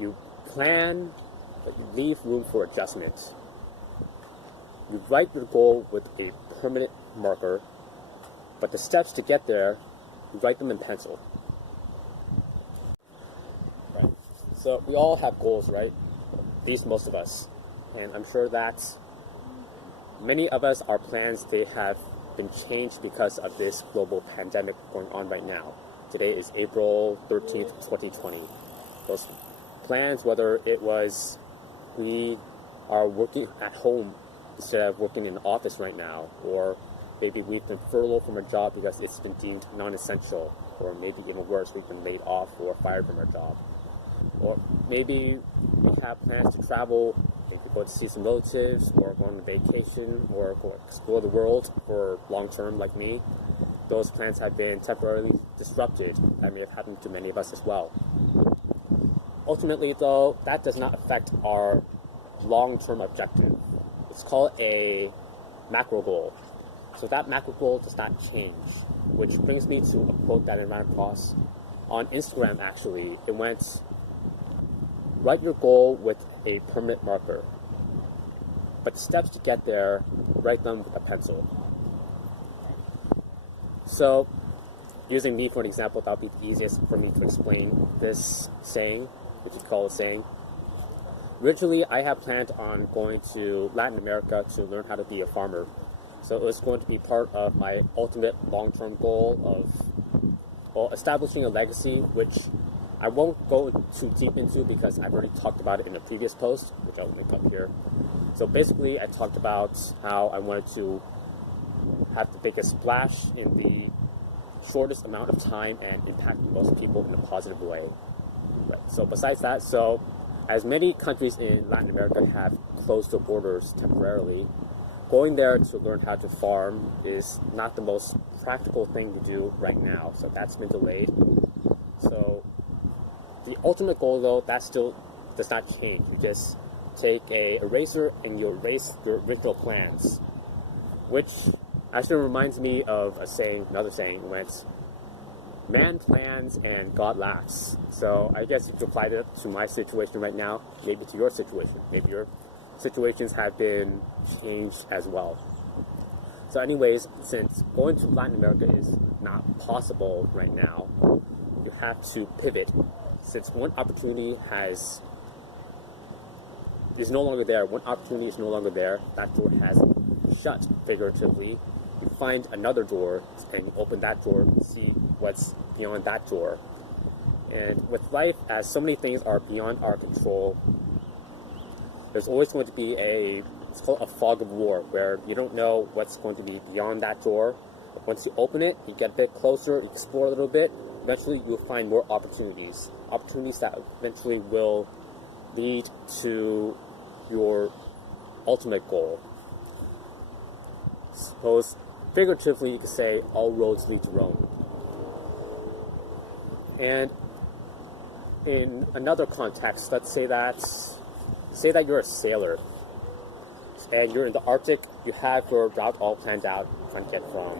You plan, but you leave room for adjustment. You write your goal with a permanent marker, but the steps to get there, you write them in pencil. Right. So we all have goals, right? At least most of us. And I'm sure that many of us, our plans, they have been changed because of this global pandemic going on right now. Today is April 13th, 2020. Those plans, whether it was we are working at home instead of working in the office right now, or maybe we've been furloughed from a job because it's been deemed non-essential, or maybe even worse, we've been laid off or fired from our job. Or maybe we have plans to travel, maybe go to see some relatives, or go on a vacation, or go explore the world for long term like me. Those plans have been temporarily disrupted. That may have happened to many of us as well. Ultimately, though, that does not affect our long-term objective. It's called a macro goal. So that macro goal does not change, which brings me to a quote that I ran across on Instagram, actually. It went, write your goal with a permanent marker, but the steps to get there, write them with a pencil. So, using me for an example, that would be the easiest for me to explain this saying, if you call it a saying. Originally, I had planned on going to Latin America to learn how to be a farmer. So it was going to be part of my ultimate long-term goal of establishing a legacy, which I won't go too deep into because I've already talked about it in a previous post, which I'll link up here. So basically, I talked about how I wanted to have the biggest splash in the shortest amount of time and impact most people in a positive way. Right. So besides that, as many countries in Latin America have closed their borders temporarily, going there to learn how to farm is not the most practical thing to do right now. So that's been delayed. So the ultimate goal, though, that still does not change. You just take a eraser and you erase your original plans, which actually reminds me of another saying, went, man plans and God laughs. So I guess you could apply that to my situation right now, maybe to your situation. Maybe your situations have been changed as well. So anyways, since going to Latin America is not possible right now, you have to pivot. Since one opportunity is no longer there, that door has shut, figuratively. You find another door and you open that door and see what's beyond that door. And with life, as so many things are beyond our control, there's always going to be it's called a fog of war, where you don't know what's going to be beyond that door. But once you open it, you get a bit closer, you explore a little bit, eventually you'll find more opportunities that eventually will lead to your ultimate goal. Suppose, figuratively, you could say, all roads lead to Rome. And in another context, let's say that you're a sailor and you're in the Arctic. You have your route all planned out, trying to get from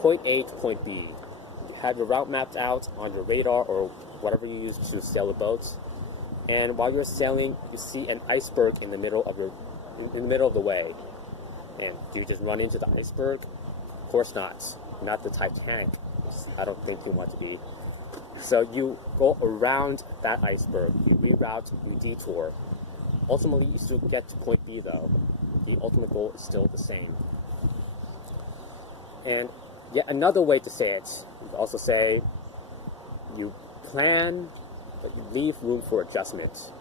point A to point B. You have your route mapped out on your radar or whatever you use to sail a boat. And while you're sailing, you see an iceberg in the middle of the way. And do you just run into the iceberg? Of course not. Not the Titanic. I don't think you want to be. So you go around that iceberg. You reroute, you detour. Ultimately, you still get to point B, though. The ultimate goal is still the same. And yet another way to say it, you could also say you plan, but you leave room for adjustment.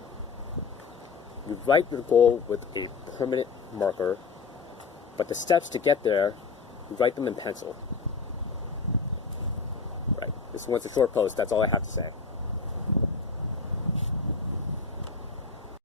You write your goal with a permanent marker, but the steps to get there, you write them in pencil. Right. This one's a short post. That's all I have to say.